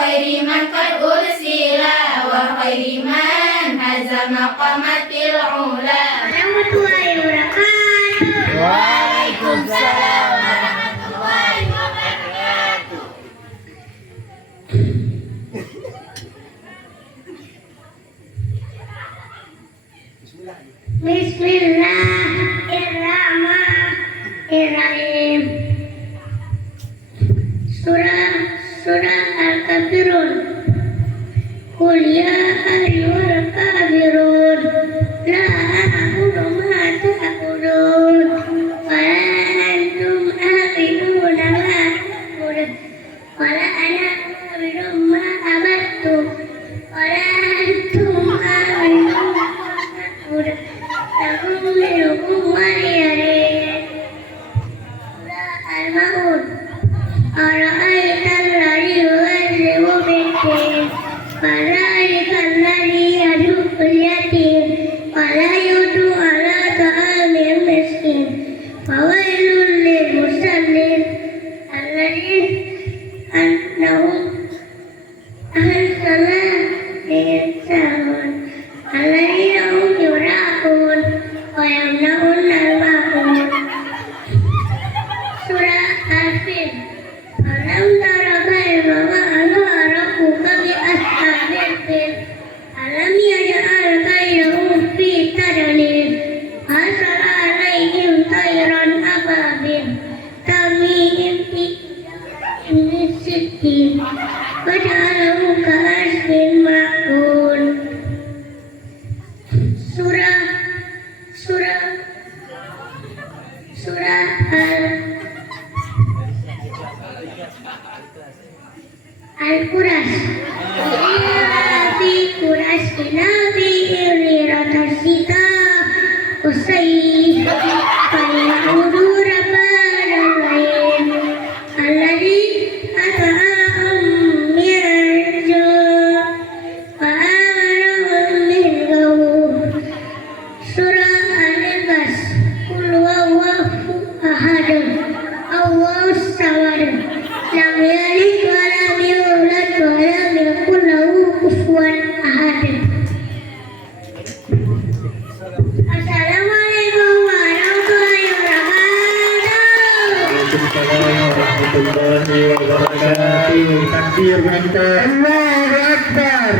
خير من قد أرسل وخير من هزم مقامات العلا. Warahmatullahi wabarakatuh. Waalaikumsalam warahmatullahi wabarakatuh. Bismillahirrahmanirrahim. Surah Al-Kafirun. Qul ya ayyuhal kafirun la a'budu ma ta'budun wa la antum a'buduna ma a'budu wa la ana a'budu ma abattum wa la antum a'buduna ma a'budu lakum dinukum waliyadin. Surah Al-Maun. Ara'aital ladzi yukazzibu bid-din fadzalikal ladzi yad'ul yatim wa la yud'u 'ala ta'amil miskin fawailul lil musallin alladzina annahum an salatihim sahun alladzina hum yura'un wa yamna'un al-ma'un. Surah Al-Fil. Alam tara kaifa fa'ala rabbuka bi ashabil fil alam yaj'al kaydahum fi tadlil arsala 'alaihim tayran ababil tarmihim bi sijil faj'alahum ka'asfin ma'kul. Surah Al-Quras. Fi Quras nabi iratasita usai fa'udu rabbana lain alladzi ata'ahum mirjo fa'amarahum minhu. Surah Al-Ikhlas. Qul huwallahu ahad Allahus samad lam yalid wa lam yulad wa lam yakul lahu kufuwan ahad. Assalamualaikum warahmatullahi wabarakatuh. Waalaikumsalam warahmatullahi wabarakatuh. Takbir, Allahu Akbar.